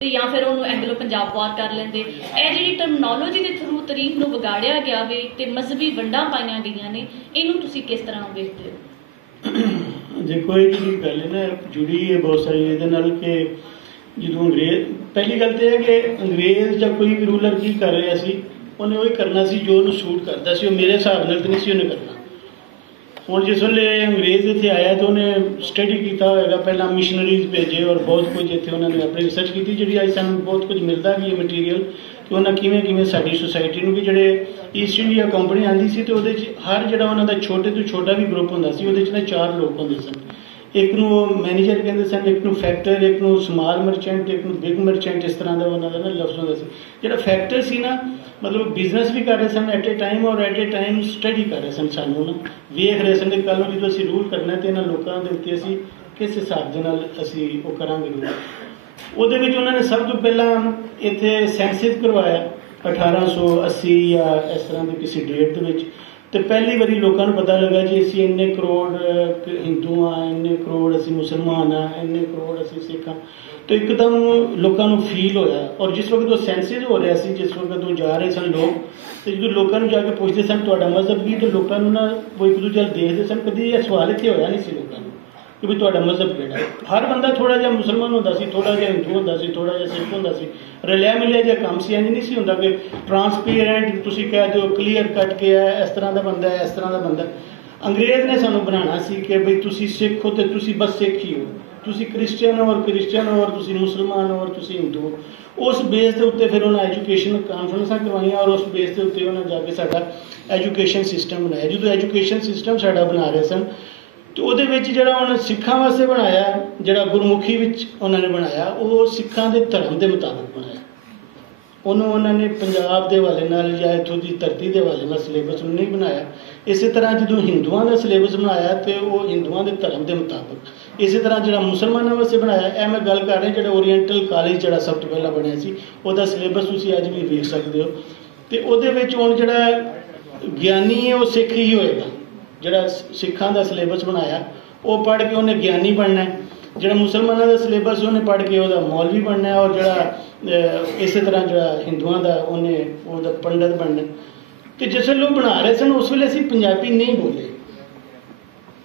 ਜਾਂ ਫਿਰ ਉਹਨੂੰ ਐਂਗਲੋ ਪੰਜਾਬ ਵਾਰ ਕਰ ਲੈਂਦੇ। ਇਹ ਜਿਹੜੀ ਟਰਮਨੋਲੋਜੀ ਦੇ ਥਰੂ ਤਾਰੀਖ ਨੂੰ ਵਿਗਾੜਿਆ ਗਿਆ ਵੇ ਤੇ ਮਜ਼ਹਬੀ ਵੰਡਾਂ ਪਾਈਆਂ ਗਈਆਂ ਨੇ, ਇਹਨੂੰ ਤੁਸੀਂ ਕਿਸ ਤਰ੍ਹਾਂ ਵੇਖਦੇ ਹੋ? ਦੇਖੋ, ਇਹ ਜਿਹੜੀ ਗੱਲ ਹੈ ਨਾ ਜੁੜੀ ਹੈ ਬਹੁਤ ਸਾਰੀ ਇਹਦੇ ਨਾਲ ਕਿ ਜਦੋਂ ਅੰਗਰੇਜ਼, ਪਹਿਲੀ ਗੱਲ ਤਾਂ ਇਹ ਹੈ ਕਿ ਅੰਗਰੇਜ਼ ਜਾਂ ਕੋਈ ਵੀ ਰੂਲਰ ਕੀ ਕਰ ਰਿਹਾ ਸੀ, ਉਹਨੇ ਉਹੀ ਕਰਨਾ ਸੀ ਜੋ ਉਹਨੂੰ ਸੂਟ ਕਰਦਾ ਸੀ। ਉਹ ਮੇਰੇ ਹਿਸਾਬ ਨਾਲ ਤਾਂ ਨਹੀਂ ਸੀ ਉਹਨੇ ਕਰਨਾ। ਹੁਣ ਜਿਸ ਵੇਲੇ ਅੰਗਰੇਜ਼ ਇੱਥੇ ਆਇਆ ਤਾਂ ਉਹਨੇ ਸਟੱਡੀ ਕੀਤਾ ਹੋਏਗਾ, ਪਹਿਲਾਂ ਮਿਸ਼ਨਰੀਜ਼ ਭੇਜੇ ਔਰ ਬਹੁਤ ਕੁਝ ਇੱਥੇ ਉਹਨਾਂ ਨੇ ਆਪਣੀ ਰਿਸਰਚ ਕੀਤੀ, ਜਿਹੜੀ ਅੱਜ ਸਾਨੂੰ ਬਹੁਤ ਕੁਝ ਮਿਲਦਾ ਵੀ ਹੈ ਮਟੀਰੀਅਲ ਕਿ ਉਹਨਾਂ ਕਿਵੇਂ ਸਾਡੀ ਸੁਸਾਇਟੀ ਨੂੰ ਵੀ, ਜਿਹੜੇ ਈਸਟ ਇੰਡੀਆ ਕੰਪਨੀ ਆਉਂਦੀ ਸੀ ਅਤੇ ਉਹਦੇ 'ਚ ਹਰ ਜਿਹੜਾ ਉਹਨਾਂ ਦਾ ਛੋਟੇ ਤੋਂ ਛੋਟਾ ਵੀ ਗਰੁੱਪ ਹੁੰਦਾ ਸੀ, ਉਹਦੇ 'ਚ ਨਾ 4 ਲੋਕ ਹੁੰਦੇ ਸਨ। ਇੱਕ ਨੂੰ ਉਹ ਮੈਨੇਜਰ ਕਹਿੰਦੇ ਸਨ, ਇੱਕ ਨੂੰ ਫੈਕਟਰ, ਇੱਕ ਨੂੰ ਸਮਾਲ ਮਰਚੈਂਟ, ਇੱਕ ਨੂੰ ਬਿਗ ਮਰਚੈਂਟ, ਇਸ ਤਰ੍ਹਾਂ ਦਾ ਉਹਨਾਂ ਦਾ ਨਾ ਲਫ਼ਜ਼ ਹੁੰਦਾ ਸੀ। ਜਿਹੜਾ ਫੈਕਟਰ ਸੀ ਨਾ, ਮਤਲਬ ਬਿਜ਼ਨਸ ਵੀ ਕਰ ਰਹੇ ਸਨ ਐਟ ਏ ਟਾਈਮ ਔਰ ਐਟ ਏ ਟਾਈਮ ਸਟੱਡੀ ਕਰ ਰਹੇ ਸਨ, ਸਾਨੂੰ ਨਾ ਵੇਖ ਰਹੇ ਸਨ ਕਿ ਕੱਲ੍ਹ ਨੂੰ ਜਦੋਂ ਅਸੀਂ ਰੂਲ ਕਰਨਾ ਅਤੇ ਇਹਨਾਂ ਲੋਕਾਂ ਦੇ ਉੱਤੇ ਅਸੀਂ ਕਿਸ ਹਿਸਾਬ ਦੇ ਨਾਲ ਅਸੀਂ ਉਹ ਕਰਾਂਗੇ ਰੂਲ। ਉਹਦੇ ਵਿੱਚ ਉਹਨਾਂ ਨੇ ਸਭ ਤੋਂ ਪਹਿਲਾਂ ਇੱਥੇ ਸੈਂਸਸ ਕਰਵਾਇਆ 1880 ਜਾਂ ਇਸ ਤਰ੍ਹਾਂ ਦੀ ਕਿਸੇ ਡੇਟ ਦੇ ਵਿੱਚ, ਅਤੇ ਪਹਿਲੀ ਵਾਰੀ ਲੋਕਾਂ ਨੂੰ ਪਤਾ ਲੱਗਾ ਜੀ ਅਸੀਂ ਇੰਨੇ ਕਰੋੜ ਹਿੰਦੂ ਹਾਂ, ਇੰਨੇ ਕਰੋੜ ਅਸੀਂ ਮੁਸਲਮਾਨ ਹਾਂ, ਇੰਨੇ ਕਰੋੜ ਅਸੀਂ ਸਿੱਖ ਹਾਂ। ਤਾਂ ਇੱਕਦਮ ਲੋਕਾਂ ਨੂੰ ਫੀਲ ਹੋਇਆ। ਔਰ ਜਿਸ ਵਕਤ ਉਹ ਸੈਂਸਸ ਹੋ ਰਿਹਾ ਸੀ, ਜਿਸ ਵਕਤ ਉਹ ਜਾ ਰਹੇ ਸਨ ਲੋਕ, ਅਤੇ ਜਦੋਂ ਲੋਕਾਂ ਨੂੰ ਜਾ ਕੇ ਪੁੱਛਦੇ ਸਨ ਤੁਹਾਡਾ ਮਜ਼ਹਬ ਕੀ, ਅਤੇ ਲੋਕਾਂ ਨੂੰ ਨਾ ਉਹ ਇੱਕ ਦੂਜੇ ਵੱਲ ਦੇਖਦੇ ਸਨ। ਕਦੀ ਇਹ ਸਵਾਲ ਇੱਥੇ ਹੋਇਆ ਨਹੀਂ ਸੀ ਲੋਕਾਂ ਨੂੰ ਕਿ ਵੀ ਤੁਹਾਡਾ ਮਜ਼ਹਬ ਕਿਹੜਾ। ਹਰ ਬੰਦਾ ਥੋੜ੍ਹਾ ਜਿਹਾ ਮੁਸਲਮਾਨ ਹੁੰਦਾ ਸੀ, ਥੋੜ੍ਹਾ ਜਿਹਾ ਹਿੰਦੂ ਹੁੰਦਾ ਸੀ, ਥੋੜ੍ਹਾ ਜਿਹਾ ਸਿੱਖ ਹੁੰਦਾ ਸੀ, ਰਲਿਆ ਮਿਲਿਆ ਜਿਹਾ ਕੰਮ ਸੀ। ਇੰਝ ਨਹੀਂ ਸੀ ਹੁੰਦਾ ਕਿ ਟਰਾਂਸਪੇਰੈਂਟ ਤੁਸੀਂ ਕਹਿ ਦਿਓ ਕਲੀਅਰ ਕੱਟ ਕੇ ਹੈ ਇਸ ਤਰ੍ਹਾਂ ਦਾ ਬੰਦਾ ਹੈ, ਇਸ ਤਰ੍ਹਾਂ ਦਾ ਬੰਦਾ। ਅੰਗਰੇਜ਼ ਨੇ ਸਾਨੂੰ ਬਣਾਉਣਾ ਸੀ ਕਿ ਬਈ ਤੁਸੀਂ ਸਿੱਖ ਹੋ ਅਤੇ ਤੁਸੀਂ ਬਸ ਸਿੱਖ ਹੀ ਹੋ, ਤੁਸੀਂ ਕ੍ਰਿਸਚਨ ਹੋ ਔਰ ਕ੍ਰਿਸਚਨ ਹੋ, ਔਰ ਤੁਸੀਂ ਮੁਸਲਮਾਨ ਹੋ ਔਰ ਤੁਸੀਂ ਹਿੰਦੂ ਹੋ। ਉਸ ਬੇਸ ਦੇ ਉੱਤੇ ਫਿਰ ਉਹਨਾਂ ਐਜੂਕੇਸ਼ਨ ਕਾਨਫਰੰਸਾਂ ਕਰਵਾਈਆਂ ਔਰ ਉਸ ਬੇਸ ਦੇ ਉੱਤੇ ਉਹਨਾਂ ਜਾ ਕੇ ਸਾਡਾ ਐਜੂਕੇਸ਼ਨ ਸਿਸਟਮ ਬਣਾਇਆ। ਜਦੋਂ ਐਜੂਕੇਸ਼ਨ ਸਿਸਟਮ ਸਾਡਾ ਬਣਾ ਰਹੇ ਸਨ ਅਤੇ ਉਹਦੇ ਵਿੱਚ ਜਿਹੜਾ ਉਹਨਾਂ ਸਿੱਖਾਂ ਵਾਸਤੇ ਬਣਾਇਆ, ਜਿਹੜਾ ਗੁਰਮੁਖੀ ਵਿੱਚ ਉਹਨਾਂ ਨੇ ਬਣਾਇਆ, ਉਹ ਸਿੱਖਾਂ ਦੇ ਧਰਮ ਦੇ ਮੁਤਾਬਕ ਬਣਾਇਆ। ਉਹਨੂੰ ਉਹਨਾਂ ਨੇ ਪੰਜਾਬ ਦੇ ਹਵਾਲੇ ਨਾਲ ਜਾਂ ਇੱਥੋਂ ਦੀ ਧਰਤੀ ਦੇ ਹਵਾਲੇ ਨਾਲ ਸਿਲੇਬਸ ਨੂੰ ਨਹੀਂ ਬਣਾਇਆ। ਇਸੇ ਤਰ੍ਹਾਂ ਜਦੋਂ ਹਿੰਦੂਆਂ ਦਾ ਸਿਲੇਬਸ ਬਣਾਇਆ ਅਤੇ ਉਹ ਹਿੰਦੂਆਂ ਦੇ ਧਰਮ ਦੇ ਮੁਤਾਬਕ। ਇਸੇ ਤਰ੍ਹਾਂ ਜਿਹੜਾ ਮੁਸਲਮਾਨਾਂ ਵਾਸਤੇ ਬਣਾਇਆ, ਇਹ ਮੈਂ ਗੱਲ ਕਰ ਰਿਹਾ ਜਿਹੜਾ ਓਰੀਐਂਟਲ ਕਾਲਜ ਜਿਹੜਾ ਸਭ ਤੋਂ ਪਹਿਲਾਂ ਬਣਿਆ ਸੀ, ਉਹਦਾ ਸਿਲੇਬਸ ਤੁਸੀਂ ਅੱਜ ਵੀ ਵੇਖ ਸਕਦੇ ਹੋ। ਅਤੇ ਉਹਦੇ ਵਿੱਚ ਹੁਣ ਜਿਹੜਾ ਗਿਆਨੀ ਹੈ ਉਹ ਸਿੱਖ ਹੀ ਹੋਏਗਾ। ਜਿਹੜਾ ਸਿੱਖਾਂ ਦਾ ਸਿਲੇਬਸ ਬਣਾਇਆ ਉਹ ਪੜ੍ਹ ਕੇ ਉਹਨੇ ਗਿਆਨੀ ਬਣਨਾ। ਜਿਹੜਾ ਮੁਸਲਮਾਨਾਂ ਦਾ ਸਿਲੇਬਸ ਉਹਨੇ ਪੜ੍ਹ ਕੇ ਉਹਦਾ ਮੌਲਵੀ ਬਣਨਾ, ਔਰ ਜਿਹੜਾ ਇਸੇ ਤਰ੍ਹਾਂ ਜਿਹੜਾ ਹਿੰਦੂਆਂ ਦਾ ਉਹਦਾ ਪੰਡਤ ਬਣਨਾ। ਅਤੇ ਜਿਸ ਵੇਲੇ ਉਹ ਬਣਾ ਰਹੇ ਸਨ ਉਸ ਵੇਲੇ ਅਸੀਂ ਪੰਜਾਬੀ ਨਹੀਂ ਬੋਲੇ,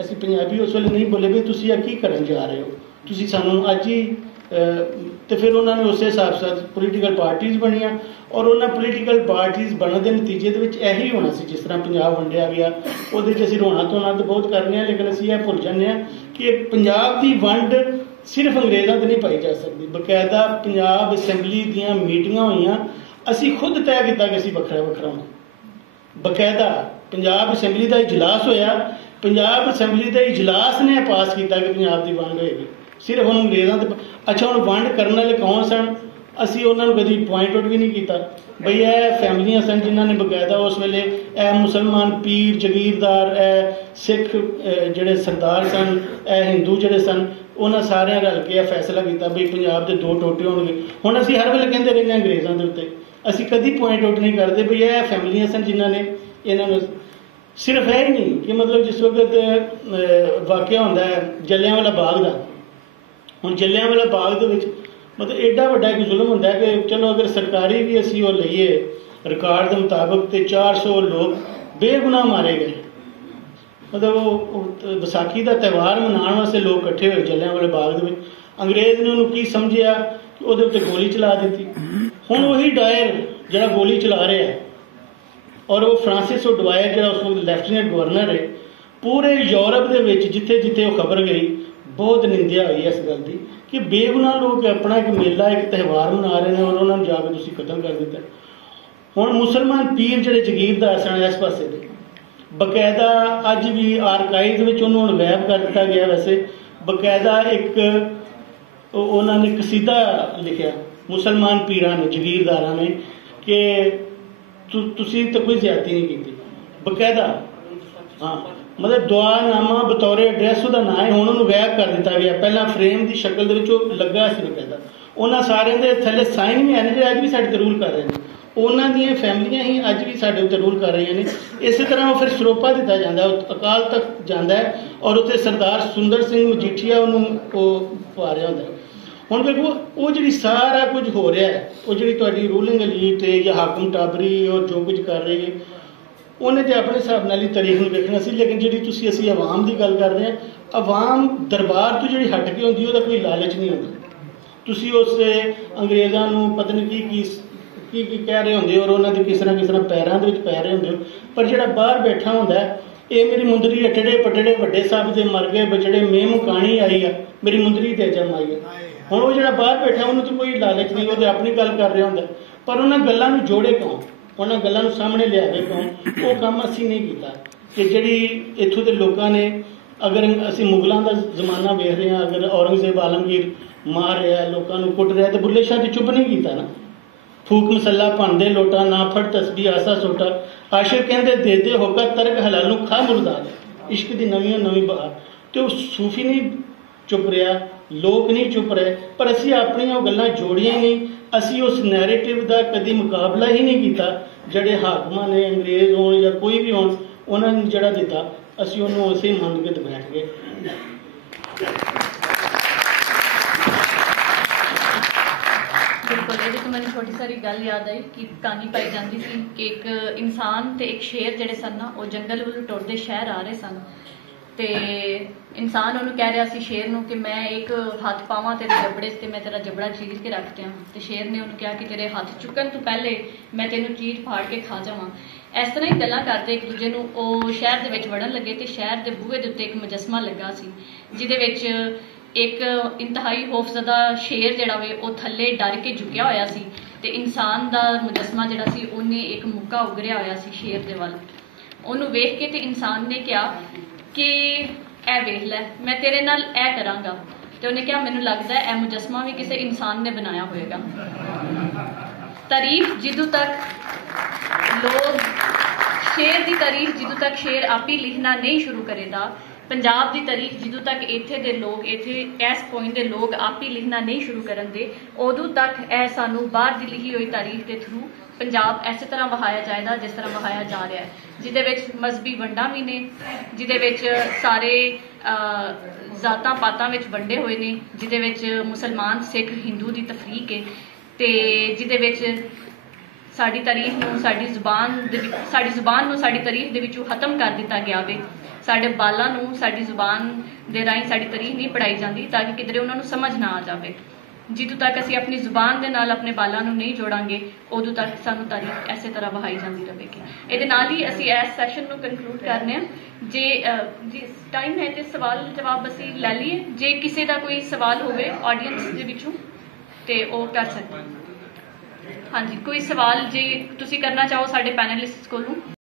ਅਸੀਂ ਪੰਜਾਬੀ ਉਸ ਵੇਲੇ ਨਹੀਂ ਬੋਲੇ ਵੀ ਤੁਸੀਂ ਇਹ ਕੀ ਕਰਨ ਜਾ ਰਹੇ ਹੋ, ਤੁਸੀਂ ਸਾਨੂੰ ਅੱਜ ਹੀ। ਅਤੇ ਫਿਰ ਉਹਨਾਂ ਨੇ ਉਸੇ ਹਿਸਾਬ ਨਾਲ ਪੋਲੀਟੀਕਲ ਪਾਰਟੀਜ਼ ਬਣੀਆਂ ਔਰ ਉਹਨਾਂ ਪੋਲੀਟੀਕਲ ਪਾਰਟੀਜ਼ ਬਣਨ ਦੇ ਨਤੀਜੇ ਦੇ ਵਿੱਚ ਇਹੀ ਹੋਣਾ ਸੀ। ਜਿਸ ਤਰ੍ਹਾਂ ਪੰਜਾਬ ਵੰਡਿਆ ਗਿਆ, ਉਹਦੇ 'ਚ ਅਸੀਂ ਰੋਣਾ ਧੋਣਾ ਤਾਂ ਬਹੁਤ ਕਰਨੇ ਹਾਂ, ਲੇਕਿਨ ਅਸੀਂ ਇਹ ਭੁੱਲ ਜਾਂਦੇ ਹਾਂ ਕਿ ਪੰਜਾਬ ਦੀ ਵੰਡ ਸਿਰਫ ਅੰਗਰੇਜ਼ਾਂ 'ਤੇ ਨਹੀਂ ਪਾਈ ਜਾ ਸਕਦੀ। ਬਕਾਇਦਾ ਪੰਜਾਬ ਅਸੈਂਬਲੀ ਦੀਆਂ ਮੀਟਿੰਗਾਂ ਹੋਈਆਂ, ਅਸੀਂ ਖੁਦ ਤੈਅ ਕੀਤਾ ਕਿ ਅਸੀਂ ਵੱਖਰਾ ਹੋਣਾ। ਬਕਾਇਦਾ ਪੰਜਾਬ ਅਸੈਂਬਲੀ ਦਾ ਇਜਲਾਸ ਹੋਇਆ, ਪੰਜਾਬ ਅਸੈਂਬਲੀ ਦੇ ਇਜਲਾਸ ਨੇ ਪਾਸ ਕੀਤਾ ਕਿ ਪੰਜਾਬ ਦੀ ਵੰਡ ਹੋਏਗੀ। ਸਿਰਫ ਹੁਣ ਅੰਗਰੇਜ਼ਾਂ 'ਤੇ। ਅੱਛਾ, ਹੁਣ ਵੰਡ ਕਰਨ ਵਾਲੇ ਕੌਣ ਸਨ? ਅਸੀਂ ਉਹਨਾਂ ਨੂੰ ਕਦੀ ਪੁਆਇੰਟ ਆਊਟ ਵੀ ਨਹੀਂ ਕੀਤਾ ਬਈ ਇਹ ਫੈਮਲੀਆਂ ਸਨ ਜਿਨ੍ਹਾਂ ਨੇ ਬਕਾਇਦਾ ਉਸ ਵੇਲੇ ਇਹ ਮੁਸਲਮਾਨ ਪੀਰ ਜਗੀਰਦਾਰ, ਇਹ ਸਿੱਖ ਜਿਹੜੇ ਸਰਦਾਰ ਸਨ, ਇਹ ਹਿੰਦੂ ਜਿਹੜੇ ਸਨ, ਉਹਨਾਂ ਸਾਰਿਆਂ ਰਲ ਕੇ ਇਹ ਫੈਸਲਾ ਕੀਤਾ ਬਈ ਪੰਜਾਬ ਦੇ 2 ਟੋਟੇ ਹੋਣਗੇ। ਹੁਣ ਅਸੀਂ ਹਰ ਵੇਲੇ ਕਹਿੰਦੇ ਰਹਿੰਦੇ ਅੰਗਰੇਜ਼ਾਂ ਦੇ ਉੱਤੇ, ਅਸੀਂ ਕਦੀ ਪੁਆਇੰਟ ਆਊਟ ਨਹੀਂ ਕਰਦੇ ਬਈ ਇਹ ਫੈਮਲੀਆਂ ਸਨ ਜਿਨ੍ਹਾਂ ਨੇ ਇਹਨਾਂ ਨੂੰ। ਸਿਰਫ ਇਹ ਹੀ ਨਹੀਂ ਕਿ ਮਤਲਬ ਜਿਸ ਵਕਤ ਵਾਕਿਆ ਹੁੰਦਾ ਹੈ ਜਲਿਆਂਵਾਲਾ ਬਾਗ ਦਾ, ਹੁਣ ਜਲਿਆਂਵਾਲਾ ਬਾਗ ਦੇ ਵਿੱਚ ਮਤਲਬ ਐਡਾ ਵੱਡਾ ਇੱਕ ਜ਼ੁਲਮ ਹੁੰਦਾ ਕਿ ਚਲੋ ਅਗਰ ਸਰਕਾਰੀ ਵੀ ਅਸੀਂ ਉਹ ਲਈਏ ਰਿਕਾਰਡ ਦੇ ਮੁਤਾਬਕ ਤੇ 400 ਲੋਕ ਬੇਗੁਨਾਹ ਮਾਰੇ ਗਏ। ਮਤਲਬ ਉਹ ਵਿਸਾਖੀ ਦਾ ਤਿਉਹਾਰ ਮਨਾਉਣ ਵਾਸਤੇ ਲੋਕ ਇਕੱਠੇ ਹੋਏ ਜਲਿਆਂਵਾਲੇ ਬਾਗ ਦੇ ਵਿੱਚ। ਅੰਗਰੇਜ਼ ਨੇ ਉਹਨੂੰ ਕੀ ਸਮਝਿਆ ਕਿ ਉਹਦੇ ਉੱਤੇ ਗੋਲੀ ਚਲਾ ਦਿੱਤੀ। ਹੁਣ ਉਹੀ ਡਾਇਰ ਜਿਹੜਾ ਗੋਲੀ ਚਲਾ ਰਿਹਾ ਔਰ ਉਹ ਫਰਾਂਸਿਸ ਓ ਡਵਾਇਰ ਜਿਹੜਾ ਉਸ ਵਕਤ ਲੈਫਟੀਨੈਂਟ ਗਵਰਨਰ ਹੈ, ਪੂਰੇ ਯੂਰਪ ਦੇ ਵਿੱਚ ਜਿੱਥੇ ਜਿੱਥੇ ਉਹ ਖਬਰ ਗਈ ਬਹੁਤ ਨਿੰਦਿਆ ਹੋਈ ਇਸ ਗੱਲ ਦੀ ਕਿ ਬੇਗੁਨਾਹ ਲੋਕ ਆਪਣਾ ਇੱਕ ਮੇਲਾ ਇੱਕ ਤਿਉਹਾਰ ਮਨਾ ਰਹੇ ਨੇ ਔਰ ਉਹਨਾਂ ਨੂੰ ਜਾ ਕੇ ਤੁਸੀਂ ਕਤਲ ਕਰ ਦਿੱਤਾ। ਹੁਣ ਮੁਸਲਮਾਨ ਪੀਰ ਜਿਹੜੇ ਜਗੀਰਦਾਰ ਸਨ ਇਸ ਪਾਸੇ ਦੇ, ਬਕਾਇਦਾ ਅੱਜ ਵੀ ਆਰਕਾਈਵ ਵਿੱਚ ਉਹਨੂੰ ਹੁਣ ਗਾਇਬ ਕਰ ਦਿੱਤਾ ਗਿਆ। ਵੈਸੇ ਬਕਾਇਦਾ ਇੱਕ ਉਹਨਾਂ ਨੇ ਕਸੀਦਾ ਲਿਖਿਆ ਮੁਸਲਮਾਨ ਪੀਰਾਂ ਨੇ ਜਗੀਰਦਾਰਾਂ ਨੇ ਕਿ ਤੁਸੀਂ ਤਾਂ ਕੋਈ ਜ਼ਿਆਦਤੀ ਨਹੀਂ ਕੀਤੀ। ਬਕਾਇਦਾ ਹਾਂ, ਮਤਲਬ ਦੁਆਨਾਮਾ ਬਤੌਰੇ ਐਡਰੈਸ ਉਹਦਾ ਨਾਂ ਹੈ, ਹੁਣ ਉਹਨੂੰ ਗਾਇਬ ਕਰ ਦਿੱਤਾ ਗਿਆ। ਪਹਿਲਾਂ ਫਰੇਮ ਦੀ ਸ਼ਕਲ ਦੇ ਵਿੱਚ ਉਹ ਲੱਗਾ ਸੀ ਬਕਾਇਦਾ। ਉਹਨਾਂ ਸਾਰਿਆਂ ਦੇ ਥੱਲੇ ਸਾਈਨ ਵੀ ਹਨ ਜਿਹੜੇ ਅੱਜ ਵੀ ਸਾਡੇ 'ਤੇ ਰੂਲ ਕਰ ਰਹੇ ਨੇ। ਉਹਨਾਂ ਦੀਆਂ ਫੈਮਲੀਆਂ ਹੀ ਅੱਜ ਵੀ ਸਾਡੇ ਉੱਤੇ ਰੂਲ ਕਰ ਰਹੀਆਂ ਨੇ। ਇਸੇ ਤਰ੍ਹਾਂ ਉਹ ਫਿਰ ਸਰੋਪਾ ਦਿੱਤਾ ਜਾਂਦਾ, ਉਹ ਅਕਾਲ ਤਖਤ ਜਾਂਦਾ ਹੈ ਔਰ ਉੱਥੇ ਸਰਦਾਰ ਸੁੰਦਰ ਸਿੰਘ ਮਜੀਠੀਆ ਉਹਨੂੰ ਉਹ ਪਾ ਰਿਹਾ ਹੁੰਦਾ। ਹੁਣ ਵੇਖੋ ਉਹ ਜਿਹੜੀ ਸਾਰਾ ਕੁਝ ਹੋ ਰਿਹਾ ਹੈ, ਉਹ ਜਿਹੜੀ ਤੁਹਾਡੀ ਰੂਲਿੰਗ ਅਲੀਟ ਹੈ ਜਾਂ ਹਾਕਮ ਟਾਬਰੀ ਉਹ ਜੋ ਕੁਝ ਕਰ ਰਹੀ ਹੈ, ਉਹਨੇ ਤੇ ਆਪਣੇ ਹਿਸਾਬ ਨਾਲ ਹੀ ਤਾਰੀਖ ਨੂੰ ਵੇਖਣਾ ਸੀ। ਲੇਕਿਨ ਜਿਹੜੀ ਅਸੀਂ ਆਵਾਮ ਦੀ ਗੱਲ ਕਰਦੇ ਹਾਂ, ਆਵਾਮ ਦਰਬਾਰ ਤੋਂ ਜਿਹੜੀ ਹਟ ਕੇ ਹੁੰਦੀ ਉਹਦਾ ਕੋਈ ਲਾਲਚ ਨਹੀਂ ਹੁੰਦਾ। ਤੁਸੀਂ ਉਸ ਅੰਗਰੇਜ਼ਾਂ ਨੂੰ ਪਤਾ ਨਹੀਂ ਕੀ ਕਹਿ ਰਹੇ ਹੁੰਦੇ ਹੋ, ਔਰ ਉਹਨਾਂ ਦੇ ਕਿਸ ਤਰ੍ਹਾਂ ਪੈਰਾਂ ਦੇ ਵਿੱਚ ਪੈ ਰਹੇ ਹੁੰਦੇ ਹੋ, ਪਰ ਜਿਹੜਾ ਬਾਹਰ ਬੈਠਾ ਹੁੰਦਾ ਇਹ ਮੇਰੀ ਮੁੰਦਰੀ ਅਟੜੇ ਪਟੜੇ ਵੱਡੇ ਸਾਹਿਬ ਦੇ ਮਰ ਗਏ ਬਚੜੇ ਮੇਹ ਮੁਕਾਣੀ ਆਈ ਆ, ਮੇਰੀ ਮੁੰਦਰੀ ਤੇ ਜਮ ਆਈ ਆ। ਹੁਣ ਉਹ ਜਿਹੜਾ ਬਾਹਰ ਬੈਠਾ ਉਹਨੂੰ ਤਾਂ ਕੋਈ ਲਾਲਚ ਨਹੀਂ, ਉਹਦੇ ਆਪਣੀ ਗੱਲ ਕਰ ਰਿਹਾ ਹੁੰਦਾ, ਪਰ ਉਹਨਾਂ ਗੱਲਾਂ ਨੂੰ ਜੋੜੇ ਕੌਣ, ਉਹਨਾਂ ਗੱਲਾਂ ਨੂੰ ਸਾਹਮਣੇ ਲਿਆਵੇ ਕੌਣ? ਉਹ ਕੰਮ ਅਸੀਂ ਨਹੀਂ ਕੀਤਾ। ਕਿ ਜਿਹੜੀ ਇੱਥੋਂ ਦੇ ਲੋਕਾਂ ਨੇ, ਅਗਰ ਅਸੀਂ ਮੁਗਲਾਂ ਦਾ ਜ਼ਮਾਨਾ ਵੇਖ ਰਹੇ ਹਾਂ, ਅਗਰ ਔਰੰਗਜ਼ੇਬ ਆਲਮਗੀਰ ਮਾਰ ਰਿਹਾ, ਲੋਕਾਂ ਨੂੰ ਕੁੱਟ ਰਿਹਾ, ਤੇ ਬੁੱਲੇ ਸ਼ਾਹ ਤੇ ਚੁੱਪ ਨਹੀਂ ਕੀਤਾ ਨਾ। ਫੂਕ ਮਸੱਲਾ ਭੰਦੇ ਲੋਟਾ, ਨਾ ਫੜ ਤਸਬੀਹ ਆਸਾ ਸੋਟਾ, ਆਸ਼ਿਕ ਕਹਿੰਦੇ ਦੇ ਹੋਗਾ ਤਰਕ ਹਲਾਲ ਨੂੰ ਖਾ ਮੁਰਦਾਦ, ਇਸ਼ਕ ਦੀ ਨਵੀਂ ਬਹਾਰ। ਤੇ ਉਹ ਸੂਫੀ ਨਹੀਂ ਚੁੱਪ ਰਿਹਾ, ਲੋਕ ਨਹੀਂ ਚੁੱਪ ਰਹੇ, ਪਰ ਅਸੀਂ ਆਪਣੀਆਂ ਉਹ ਗੱਲਾਂ ਜੋੜੀਆਂ ਹੀ ਨਹੀਂ। ਅਸੀਂ ਉਸ ਨੈਰੇਟਿਵ ਦਾ ਕਦੀ ਮੁਕਾਬਲਾ ਹੀ ਨਹੀਂ ਕੀਤਾ ਜਿਹੜੇ ਹਾਕਮਾਂ ਨੇ, ਅੰਗਰੇਜ਼ ਹੋਣ ਜਾਂ ਕੋਈ ਵੀ ਹੋਣ, ਉਹਨਾਂ ਨੇ ਜਿਹੜਾ ਦਿੱਤਾ ਅਸੀਂ ਉਹਨੂੰ ਅਸੀਂ ਮੰਨ ਕੇ ਤੇ ਬੈਠ ਗਏ। ਬਿਲਕੁਲ, ਇਹਦੇ ਤੋਂ ਮੈਨੂੰ ਛੋਟੀ ਸਾਰੀ ਗੱਲ ਯਾਦ ਆਈ ਕਿ ਕਹਾਣੀ ਪਾਈ ਜਾਂਦੀ ਸੀ ਕਿ ਇੱਕ ਇਨਸਾਨ ਤੇ ਇੱਕ ਸ਼ੇਰ ਜਿਹੜੇ ਸਨ ਨਾ, ਉਹ ਜੰਗਲ ਵੱਲੋਂ ਟੁਰਦੇ ਸ਼ਹਿਰ ਆ ਰਹੇ ਸਨ। ਤੇ ਇਨਸਾਨ ਉਹਨੂੰ ਕਹਿ ਰਿਹਾ ਸੀ ਸ਼ੇਰ ਨੂੰ ਕਿ ਮੈਂ ਇੱਕ ਹੱਥ ਪਾਵਾਂ ਤੇਰੇ ਜਬੜੇ 'ਤੇ, ਮੈਂ ਤੇਰਾ ਜਬੜਾ ਚੀਰ ਕੇ ਰੱਖ ਦਿਆਂ। ਤੇ ਸ਼ੇਰ ਨੇ ਉਹਨੂੰ ਕਿਹਾ ਕਿ ਤੇਰੇ ਹੱਥ ਚੁੱਕਣ ਤੋਂ ਪਹਿਲੇ ਮੈਂ ਤੈਨੂੰ ਚੀਰ ਫਾੜ ਕੇ ਖਾ ਜਾਵਾਂ। ਇਸ ਤਰ੍ਹਾਂ ਹੀ ਗੱਲਾਂ ਕਰਦੇ ਇੱਕ ਦੂਜੇ ਨੂੰ ਉਹ ਸ਼ਹਿਰ ਦੇ ਵਿੱਚ ਵੜਨ ਲੱਗੇ। ਤੇ ਸ਼ਹਿਰ ਦੇ ਬੂਹੇ ਦੇ ਉੱਤੇ ਇੱਕ ਮੁਜੱਸਮਾ ਲੱਗਾ ਸੀ, ਜਿਹਦੇ ਵਿੱਚ ਇੱਕ ਇੰਤਹਾਈ ਖੌਫਜ਼ਦਾ ਸ਼ੇਰ ਜਿਹੜਾ ਵੇ ਉਹ ਥੱਲੇ ਡਰ ਕੇ ਝੁਕਿਆ ਹੋਇਆ ਸੀ, ਤੇ ਇਨਸਾਨ ਦਾ ਮੁਜੱਸਮਾ ਜਿਹੜਾ ਸੀ ਉਹਨੇ ਇੱਕ ਮੁੱਕਾ ਉਗਰਿਆ ਹੋਇਆ ਸੀ ਸ਼ੇਰ ਦੇ ਵੱਲ। ਉਹਨੂੰ ਵੇਖ ਕੇ ਤੇ ਇਨਸਾਨ ਨੇ ਕਿਹਾ ਕਿ ਇਹ ਵੇਖ ਲੈ, ਮੈਂ ਤੇਰੇ ਨਾਲ ਇਹ ਕਰਾਂਗਾ। ਤੇ ਉਹਨੇ ਕਿਹਾ ਮੈਨੂੰ ਲੱਗਦਾ ਇਹ ਮੁਜੱਸਮਾ ਵੀ ਕਿਸੇ ਇਨਸਾਨ ਨੇ ਬਣਾਇਆ ਹੋਏਗਾ। ਤਾਰੀਫ ਜਦੋਂ ਤੱਕ ਲੋਕ ਸ਼ੇਰ ਦੀ ਤਾਰੀਫ ਜਦੋਂ ਤੱਕ ਸ਼ੇਰ ਆਪ ਹੀ ਲਿਖਣਾ ਨਹੀਂ ਸ਼ੁਰੂ ਕਰੇਗਾ, ਪੰਜਾਬ ਦੀ ਤਾਰੀਖ ਜਦੋਂ ਤੱਕ ਇੱਥੇ ਦੇ ਲੋਕ, ਇੱਥੇ ਇਸ ਪੁਆਇੰਟ ਦੇ ਲੋਕ ਆਪ ਹੀ ਲਿਖਣਾ ਨਹੀਂ ਸ਼ੁਰੂ ਕਰਨ ਦੇ, ਉਦੋਂ ਤੱਕ ਇਹ ਸਾਨੂੰ ਬਾਹਰ ਦੀ ਲਿਖੀ ਹੋਈ ਤਾਰੀਖ ਦੇ ਥਰੂ ਪੰਜਾਬ ਇਸੇ ਤਰ੍ਹਾਂ ਵਹਾਇਆ ਜਾਏਗਾ ਜਿਸ ਤਰ੍ਹਾਂ ਵਹਾਇਆ ਜਾ ਰਿਹਾ ਹੈ, ਜਿਹਦੇ ਵਿੱਚ ਮਜ਼ਹਬੀ ਵੰਡਾਂ ਵੀ ਨੇ, ਜਿਹਦੇ ਵਿੱਚ ਸਾਰੇ ਜ਼ਾਤਾਂ ਪਾਤਾਂ ਵਿੱਚ ਵੰਡੇ ਹੋਏ ਨੇ, ਜਿਹਦੇ ਵਿੱਚ ਮੁਸਲਮਾਨ ਸਿੱਖ ਹਿੰਦੂ ਦੀ ਤਫਰੀਕ ਹੈ, ਤੇ ਜਿਹਦੇ ਵਿੱਚ ਸਾਡੀ ਤਾਰੀਖ ਨੂੰ ਸਾਡੀ ਜ਼ੁਬਾਨ ਨੂੰ ਸਾਡੀ ਤਾਰੀਖ ਦੇ ਵਿੱਚੋਂ ਖਤਮ ਕਰ ਦਿੱਤਾ ਗਿਆ ਵੇ। ਸਾਡੇ ਬਾਲਾਂ ਨੂੰ ਸਾਡੀ ਜ਼ੁਬਾਨ ਦੇ ਰਾਹੀਂ ਸਾਡੀ ਤਾਰੀਖ ਨਹੀਂ ਪੜ੍ਹਾਈ ਜਾਂਦੀ ਤਾਂ ਕਿ ਕਿਧਰੇ ਉਹਨਾਂ ਨੂੰ ਸਮਝ ਨਾ ਆ ਜਾਵੇ। ਜਦੋਂ ਤੱਕ ਅਸੀਂ ਆਪਣੀ ਜ਼ੁਬਾਨ ਦੇ ਨਾਲ ਆਪਣੇ ਬਾਲਾਂ ਨੂੰ ਨਹੀਂ ਜੋੜਾਂਗੇ ਉਦੋਂ ਤੱਕ ਸਾਨੂੰ ਤਾਰੀਖ ਐਸੇ ਤਰ੍ਹਾਂ ਵਹਾਈ ਜਾਂਦੀ ਰਹੇਗੀ। ਇਹਦੇ ਨਾਲ ਹੀ ਅਸੀਂ ਇਸ ਸੈਸ਼ਨ ਨੂੰ ਕੰਕਲੂਡ ਕਰਨੇ ਹਾਂ। ਜੇ ਟਾਈਮ ਹੈ ਤੇ ਸਵਾਲ ਜਵਾਬ ਅਸੀਂ ਲੈ ਲਈਏ, ਜੇ ਕਿਸੇ ਦਾ ਕੋਈ ਸਵਾਲ ਹੋਵੇ ਆਡੀਅנס ਦੇ ਵਿੱਚੋਂ ਤੇ ਉਹ ਕਰ ਸਕਦੇ। ਹਾਂਜੀ, ਕੋਈ ਸਵਾਲ ਜੇ ਤੁਸੀਂ ਕਰਨਾ ਚਾਹੋ ਸਾਡੇ ਪੈਨਲਿਸਟ ਕੋਲੋਂ।